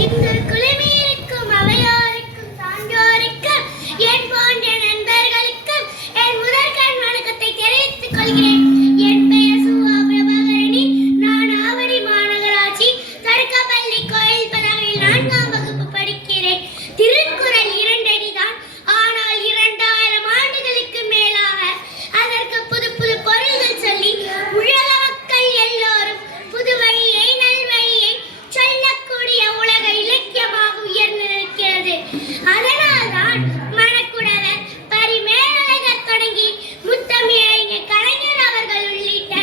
இந்த குழுமியிருக்கும் அவையோருக்கும் சான்றோருக்கும் என் போன்ற நண்பர்களுக்கும் என் முதற்கண் வணக்கத்தை தெரிவித்துக் கொள்கிறேன். என் பெயர் சுவா பிரபாகரணி. நான் ஆவடி மாநகராட்சி தர்கப்பள்ளி கோயில் பலகையில் 4ஆம் வகுப்பு படிக்கிறேன். திருக்குறள் 2 அடிதான். ஆனால் 2000 ஆண்டுகளுக்கு மேலாக அதற்கு புது புது பொருள்கள் சொல்லி உலக மக்கள் எல்லோரும் புது வழியை நல்வழியை சொல்லக்கூடிய உலக இலக்கியமாக உயர்ந்து நிற்கிறது. அதனால்தான் மணக்குடவர் பரிமேலழகர் தொடங்கி முத்தமிழறிஞர் கலைஞர் அவர்கள் உள்ளிட்ட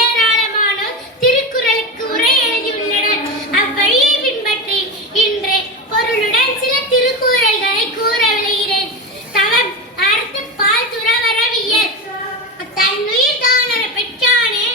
ஏராளமானோர் திருக்குறளுக்கு உரை எழுதியுள்ளனர். அவ்வழியை பின்பற்றி இன்று பொருளுடன் சில திருக்குறள்களை கூற விளைகிறேன். தவம் அறுத்து பால் துறவரவியல் தன்னுயிர் தானர பெற்றானே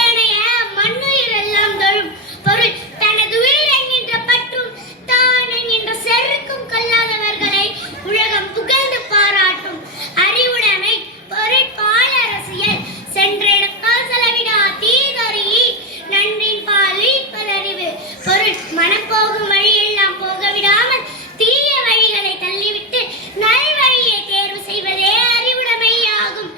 ஏனைய மண்ணுயிர் எல்லாம் தொழும் பொருள் தனது உயிர் என்கின்ற பற்றும் தான் என்கின்ற செருக்கும் கொள்ளாதவர்களை உலகம் புகழ்ந்து பாராட்டும். அறிவுடைமை பொருள் பாலரசியல் சென்றெடுக்கால் செலவிடா தீதொருகி நன்றின் பாலில் பரறிவு பொருள் மனப்போகும் வழியெல்லாம் போக விடாமல் தீய வழிகளை தள்ளிவிட்டு நல்வழியை தேர்வு செய்வதே அறிவுடைமையாகும்.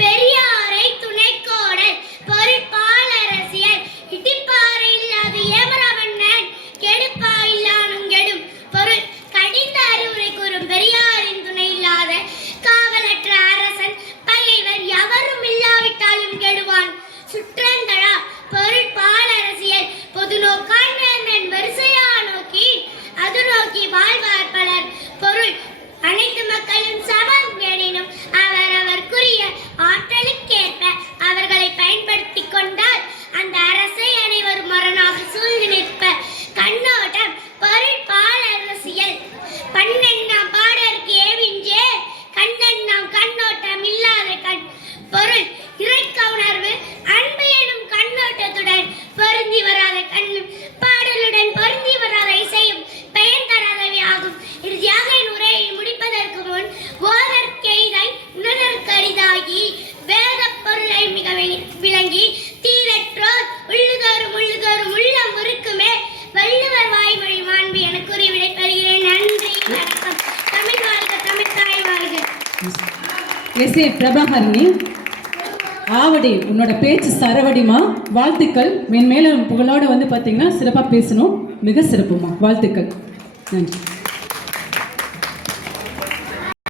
பெரியாரை துணைக்கோடல் பொருள் பாலரசியல் இடிப்பாறை இல்லாத ஏமரவண்ணன் கெடுப்பா இல்லானும் கெடும் பொருள் கடிந்த அறிவுரை கூறும் பெரியாரின் துணை இல்லாத காவலற்ற அரசன் பகைவர் எவரும் இல்லாவிட்டாலும் கெடுவான். சுற்றந்தழா பொருள் பாலரசியல் பொது நோக்கான் வேந்தன் வரிசையா நோக்கி அது நோக்கி வாழ்வார் பலர் பொருள் அனைத்து மக்களும் சமம் எனினும் அவரவர்க்குரிய ஆற்றலுக்கேற்ப அவர்களை பயன்படுத்திக் கொண்டால் அந்த அரசை அனைவரும் மரணாக சூழ்ந்து நிற்ப. கண்ணோட்டம் பொருள் பாலரசியல் பண்ணெண்ணாம் பாடற்கு ஏவின்றே கண்ணெண்ணாம் கண்ணோட்டம் இல்லாத கண் பொருள் இறைக்க உணர்வு அன்பு எனும் கண்ணோட்டத்துடன் பொருந்தி வராத கண்ணும் பாடலுடன் பொருந்தி வராத இசையும் பெயர் தராதவை ஆகும். இறுதியாக என் உரையை முடிப்பதற்கு முன் ஓதற்கெய்தாய் உணர்தற்கரிதாகி வேத பொருளை மிக விளங்கி தீரற்றோர் உள்ளுதோறும் உள்ளம் உருக்குமே வள்ளுவர் வாய்மொழி மாண்பு என கூறி விடைபெறுகிறேன். நன்றி, வணக்கம். தமிழ் வாழ்க, தமிழ் தாய் வாழ்க. எஸ்.ஏ. பிரபாகரணி, ஆவடி உன்னோட பேச்சு சரவடிமா. வாழ்த்துக்கள். மென்மேலும் புகழோட வந்து பார்த்தீங்கன்னா சிறப்பாக பேசணும். மிக சிறப்புமா. வாழ்த்துக்கள். நன்றி.